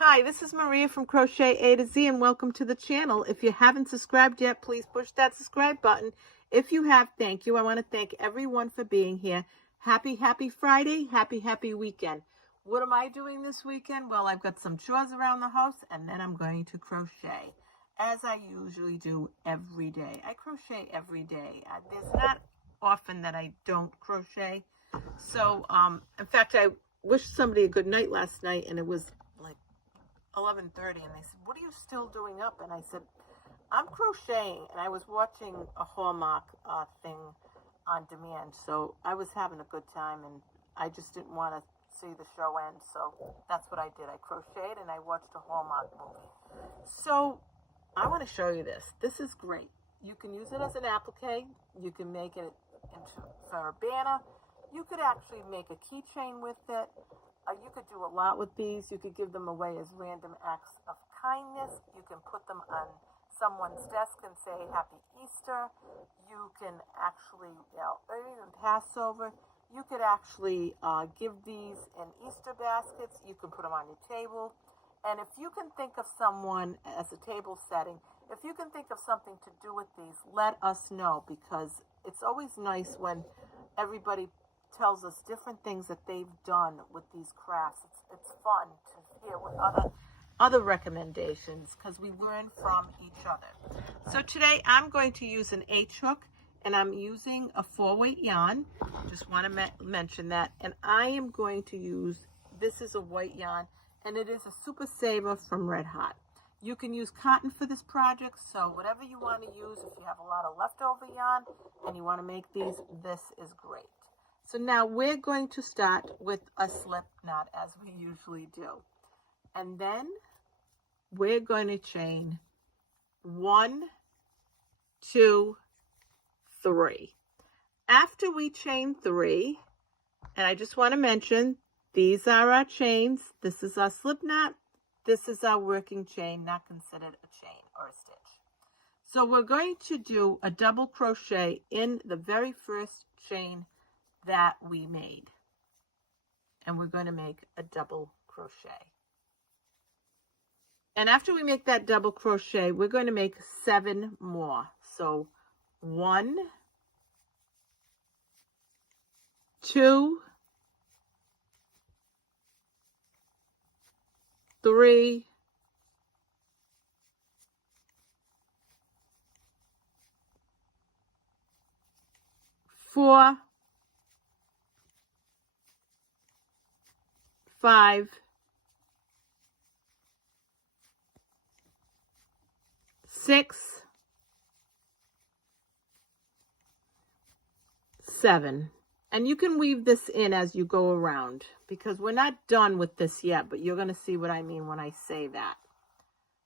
Hi, this is Maria from Crochet A to Z and welcome to the channel. If you haven't subscribed yet, please push that subscribe button. If you have, thank you. I want to thank everyone for being here. Happy Friday. Happy weekend. What am I doing this weekend? Well, I've got some chores around the house and then I'm going to crochet as I usually do every day. I crochet every day. There's not often that I don't crochet. So, in fact, I wished somebody a good night last night and it was like 11:30 and they said, "What are you still doing up?" And I said, "I'm crocheting." And I was watching a Hallmark thing on demand, so I was having a good time and I just didn't want to see the show end, so that's what I did. I crocheted and I watched a Hallmark movie. So I want to show you this. This is great. You can use it as an applique. You can make it into for a banner. You could actually make a keychain with it. You could do a lot with these. You could give them away as random acts of kindness. You can put them on someone's desk and say Happy Easter. You can actually, or even Passover. You could actually give these in Easter baskets. You can put them on your table. And if you can think of someone as a table setting, if you can think of something to do with these, let us know, because it's always nice when everybody tells us different things that they've done with these crafts. It's fun to hear what other recommendations, because we learn from each other. So today I'm going to use an H hook and I'm using a 4-weight yarn. Just want to mention that. And I am going to use, this is a white yarn and it is a Super Saver from Red Hot. You can use cotton for this project, so whatever you want to use. If you have a lot of leftover yarn and you want to make these, this is great. So now we're going to start with a slip knot as we usually do. And then we're going to chain 1, 2, 3. After we chain 3, and I just want to mention, these are our chains. This is our slip knot. This is our working chain, not considered a chain or a stitch. So we're going to do a double crochet in the very first chain that we made, and we're going to make a double crochet. And after we make that double crochet, we're going to make 7 more. So 1, 2, 3, 4, 5, 6, 7. And you can weave this in as you go around, because we're not done with this yet, but you're going to see what I mean when I say that.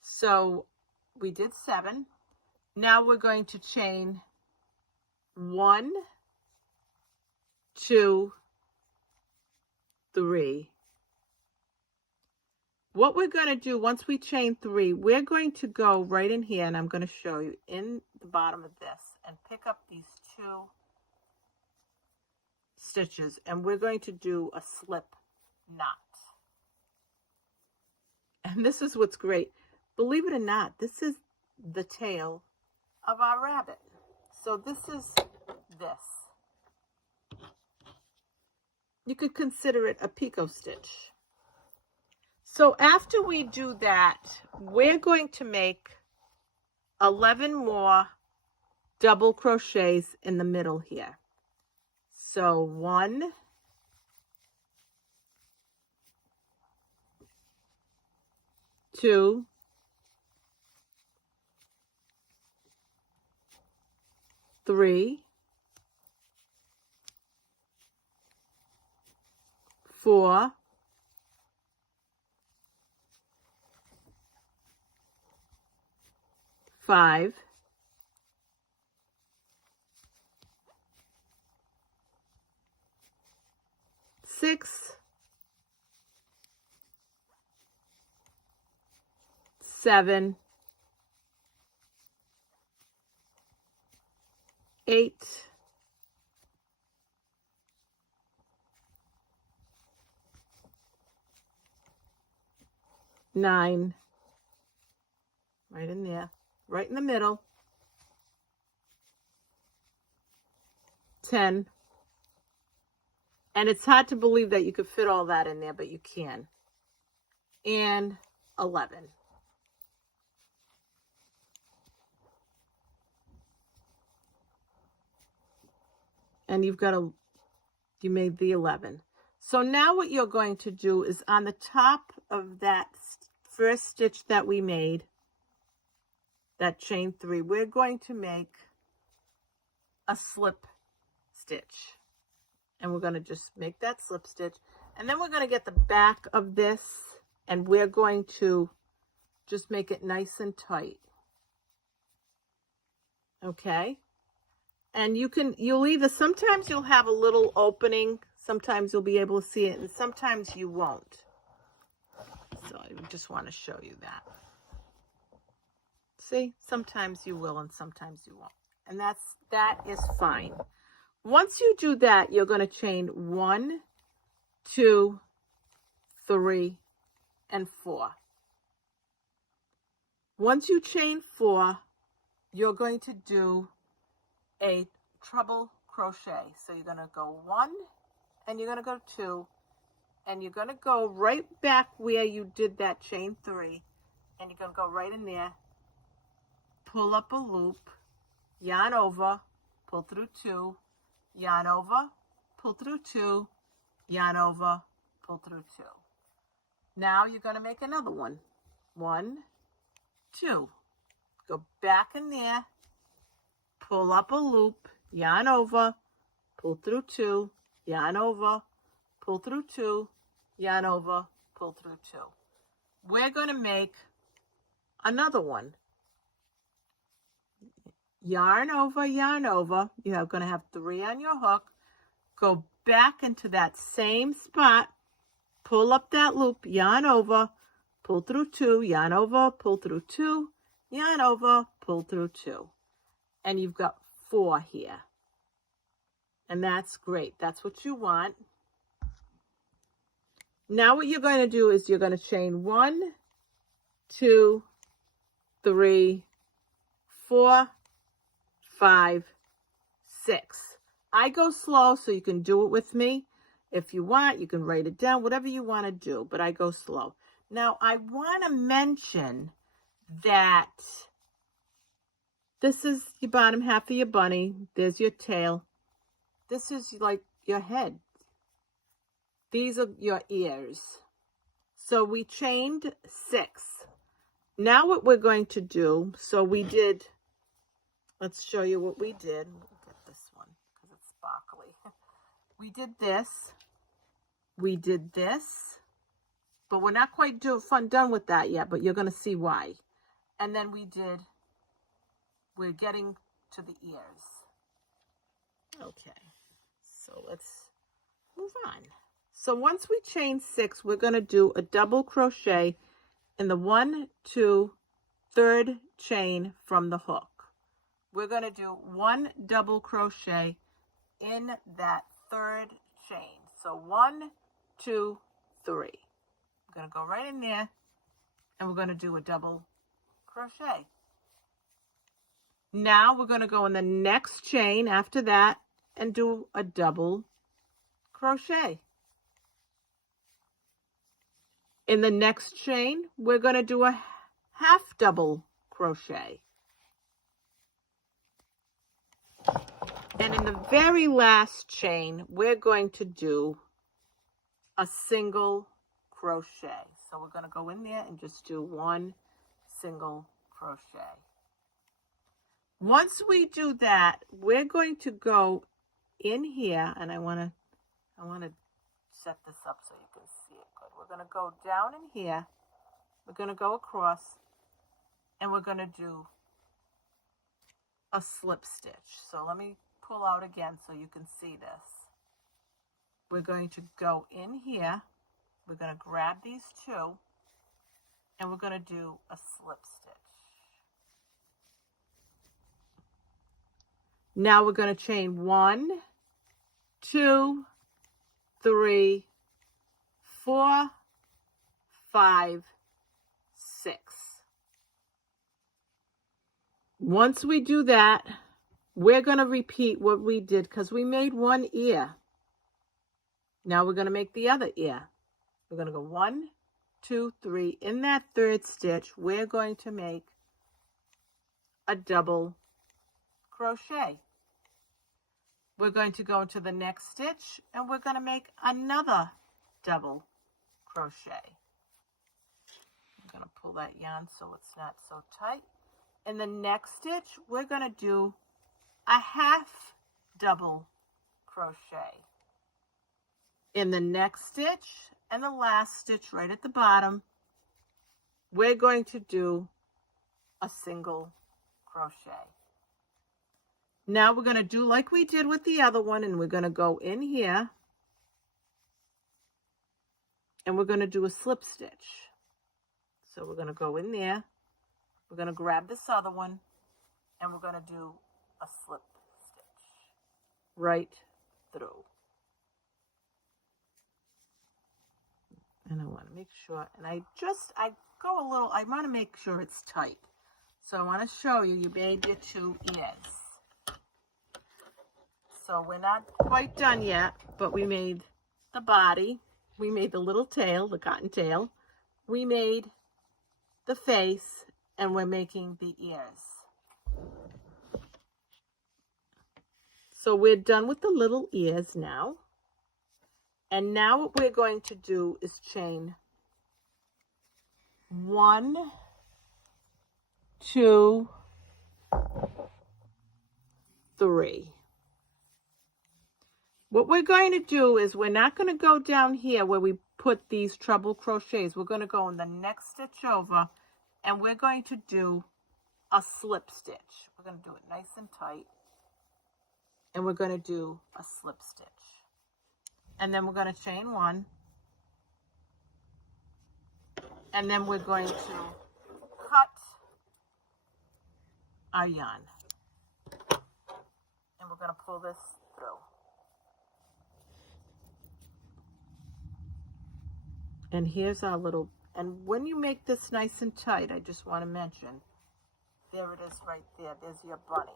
So we did 7. Now we're going to chain 1, 2, 3. What we're going to do once we chain 3, we're going to go right in here, and I'm going to show you in the bottom of this, and pick up these 2 stitches, and we're going to do a slip knot. And this is what's great. Believe it or not, this is the tail of our rabbit. So this is this. You could consider it a picot stitch. So after we do that, we're going to make 11 more double crochets in the middle here. So 1, 2, 3, 4, 5, 6, 7, 8, 9, right in there, right in the middle, 10, and it's hard to believe that you could fit all that in there, but you can, and 11. And you made the 11. So now what you're going to do is on the top of that first stitch that we made, that chain 3, we're going to make a slip stitch. And we're going to just make that slip stitch. And then we're going to get the back of this and we're going to just make it nice and tight. Okay? And you'll either, sometimes you'll have a little opening, sometimes you'll be able to see it, and sometimes you won't. So I just want to show you that. See, sometimes you will and sometimes you won't. And that is fine. Once you do that, you're going to chain 1, 2, 3, and 4. Once you chain 4, you're going to do a treble crochet. So you're going to go 1 and you're going to go 2 and you're going to go right back where you did that chain 3 and you're going to go right in there, pull up a loop, yarn over, pull through 2, yarn over, pull through 2, yarn over, pull through 2. Now you're going to make another one. 1, 2. Go back in there, pull up a loop, yarn over, pull through 2, yarn over, pull through 2, yarn over, pull through 2. We're going to make another one. Yarn over, you're going to have 3 on your hook, go back into that same spot, pull up that loop, yarn over, pull through 2, yarn over, pull through 2, yarn over, pull through 2. And you've got 4 here. And that's great. That's what you want. Now what you're going to do is you're going to chain 1, 2, 3, 4, 5, 6. I go slow so you can do it with me. If you want, you can write it down, whatever you want to do, but I go slow. Now I want to mention that this is your bottom half of your bunny. There's your tail. This is like your head. These are your ears. So we chained 6. Now what we're going to do, so we did, let's show you what we did. We'll get this one because it's sparkly. We did this. We did this. But we're not quite done with that yet, but you're going to see why. And then we're getting to the ears. Okay, so let's move on. So once we chain 6, we're going to do a double crochet in the 1, 2, 3rd chain from the hook. We're going to do 1 double crochet in that 3rd chain. So 1, 2, 3. We're going to go right in there and we're going to do a double crochet. Now we're going to go in the next chain after that and do a double crochet. In the next chain, we're going to do a half double crochet. And in the very last chain, we're going to do a single crochet. So we're going to go in there and just do 1 single crochet. Once we do that, we're going to go in here, and I want to set this up so you can see it good. We're going to go down in here. We're going to go across, and we're going to do a slip stitch. So let me pull out again so you can see this. We're going to go in here. We're going to grab these 2, and we're going to do a slip stitch. Now we're going to chain 1, 2, 3, 4, 5, 6. Once we do that, we're going to repeat what we did because we made one ear. Now we're going to make the other ear. We're going to go 1, 2, 3. In that third stitch, we're going to make a double crochet. We're going to go into the next stitch and we're going to make another double crochet. I'm going to pull that yarn so it's not so tight. In the next stitch, we're going to do a half double crochet. In the next stitch and the last stitch right at the bottom, we're going to do a single crochet. Now we're going to do like we did with the other one, and we're going to go in here and we're going to do a slip stitch. So we're going to go in there, we're going to grab this other one, and we're going to do a slip stitch right through. And I want to make sure, and I go a little, I want to make sure it's tight. So I want to show you, you made your 2 ears. So we're not quite done yet, but we made the body, we made the little tail, the cotton tail, we made the face, and we're making the ears. So we're done with the little ears now. And now what we're going to do is chain 1, 2, 3. What we're going to do is we're not going to go down here where we put these treble crochets. We're going to go in the next stitch over and we're going to do a slip stitch. We're going to do it nice and tight. And we're going to do a slip stitch. And then we're going to chain 1. And then we're going to cut our yarn. And we're going to pull this through. And here's our little, and when you make this nice and tight, I just want to mention, there it is right there. There's your bunny.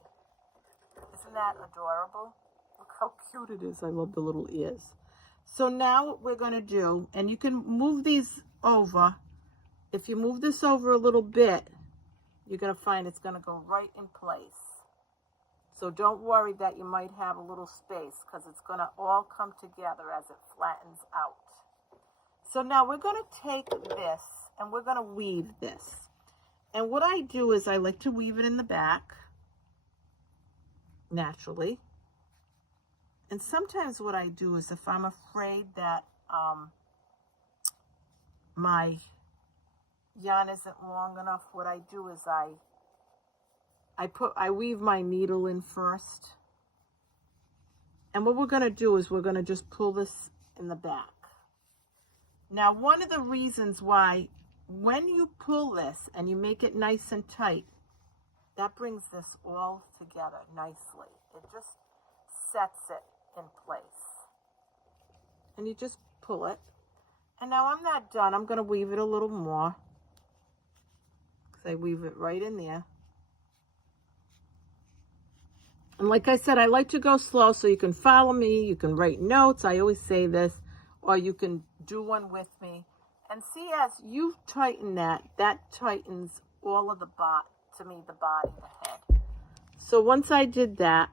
Isn't that adorable? Look how cute it is. I love the little ears. So now what we're going to do, and you can move these over. If you move this over a little bit, you're going to find it's going to go right in place. So don't worry that you might have a little space because it's going to all come together as it flattens out. So now we're going to take this and we're going to weave this. And what I do is I like to weave it in the back, naturally. And sometimes what I do is if I'm afraid that my yarn isn't long enough, what I do is I weave my needle in first. And what we're going to do is we're going to just pull this in the back. Now, one of the reasons why when you pull this and you make it nice and tight, that brings this all together nicely. It just sets it in place. And you just pull it. And now I'm not done. I'm going to weave it a little more. Because I weave it right in there. And like I said, I like to go slow so you can follow me. You can write notes. I always say this. Or you can do one with me. And see, as you tighten that, that tightens all of the body, the body, the head. So once I did that,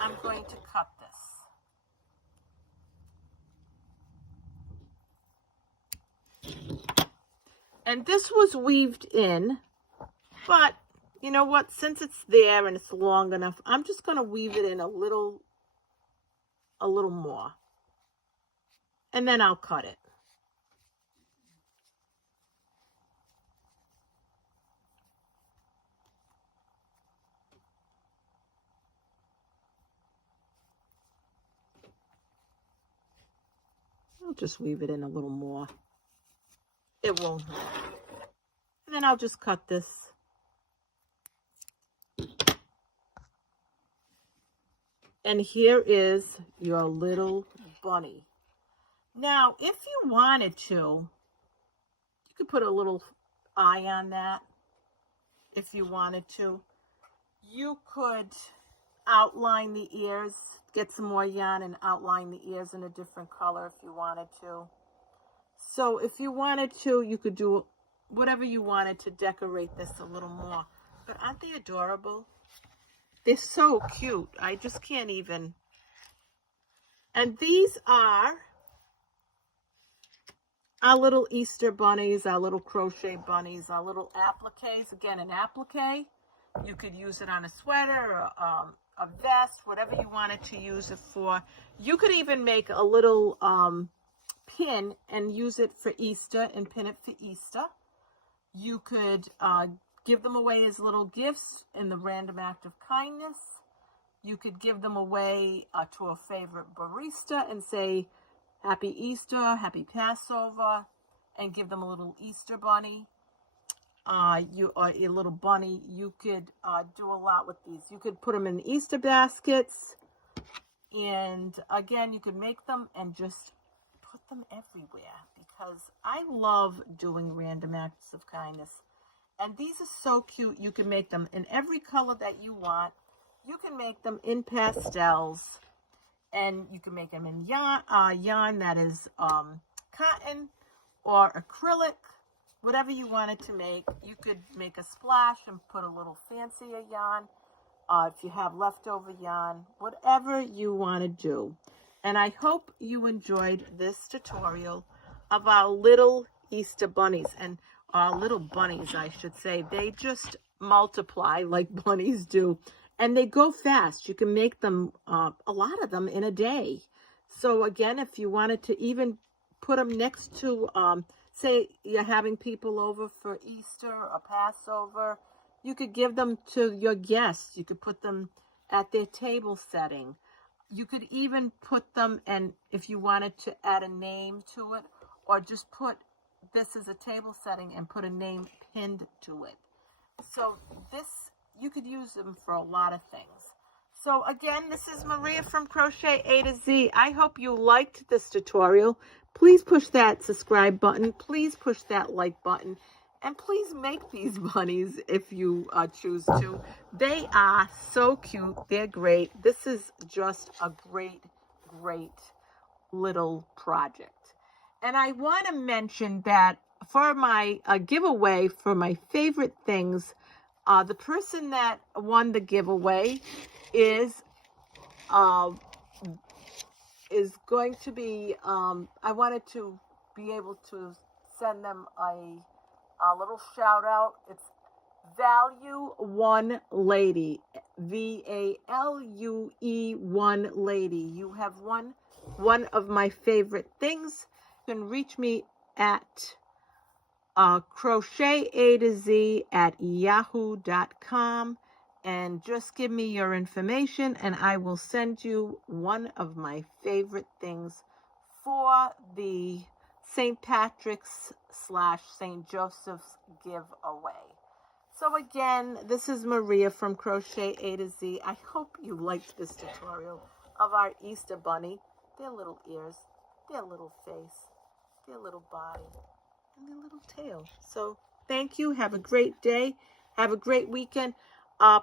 I'm going to cut this. And this was weaved in, but you know what? Since it's there and it's long enough, I'm just going to weave it in a little more. And then I'll cut it. I'll just weave it in a little more. It won't hurt. And then I'll just cut this. And here is your little bunny. Now, if you wanted to, you could put a little eye on that if you wanted to. You could outline the ears, get some more yarn and outline the ears in a different color if you wanted to. So if you wanted to, you could do whatever you wanted to decorate this a little more. But aren't they adorable? They're so cute. I just can't even. And these are our little Easter bunnies, our little crochet bunnies, our little appliques. Again, an applique, you could use it on a sweater or a vest, whatever you wanted to use it for. You could even make a little pin and use it for Easter and pin it for Easter. You could give them away as little gifts in the random act of kindness. You could give them away to a favorite barista and say, Happy Easter, Happy Passover, and give them a little Easter bunny. Or a little bunny. You could do a lot with these. You could put them in Easter baskets. And again, you could make them and just put them everywhere, because I love doing random acts of kindness. And these are so cute. You can make them in every color that you want. You can make them in pastels. And you can make them in yarn that is cotton or acrylic, whatever you wanted to make. You could make a splash and put a little fancier yarn. If you have leftover yarn, whatever you want to do. And I hope you enjoyed this tutorial of our little Easter bunnies, and our little bunnies, I should say. They just multiply like bunnies do, and they go fast. You can make them, a lot of them in a day. So again, if you wanted to even put them next to, say you're having people over for Easter or Passover, you could give them to your guests. You could put them at their table setting. You could even put them, and if you wanted to add a name to it, or just put this as a table setting and put a name pinned to it. So this, you could use them for a lot of things. So again, this is Maria from Crochet A to Z. I hope you liked this tutorial. Please push that subscribe button. Please push that like button. And please make these bunnies if you choose to. They are so cute. They're great. This is just a great, great little project. And I want to mention that for my giveaway for my favorite things, the person that won the giveaway is going to be, I wanted to be able to send them a little shout out. It's Value One Lady, VALUE One Lady. You have won one of my favorite things. You can reach me at crochetatoz@yahoo.com, and just give me your information and I will send you one of my favorite things for the St. Patrick's / St. Joseph's giveaway. So again, this is Maria from Crochet A to Z. I hope you liked this tutorial of our Easter bunny. Their little ears, their little face, their little body, and their little tail. So thank you. Have a great day. Have a great weekend.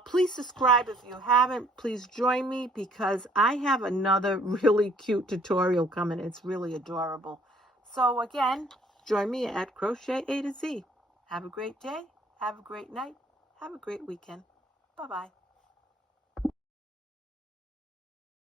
Please subscribe if you haven't. Please join me because I have another really cute tutorial coming. It's really adorable. So again, join me at Crochet A to Z. Have a great day. Have a great night. Have a great weekend. Bye-bye.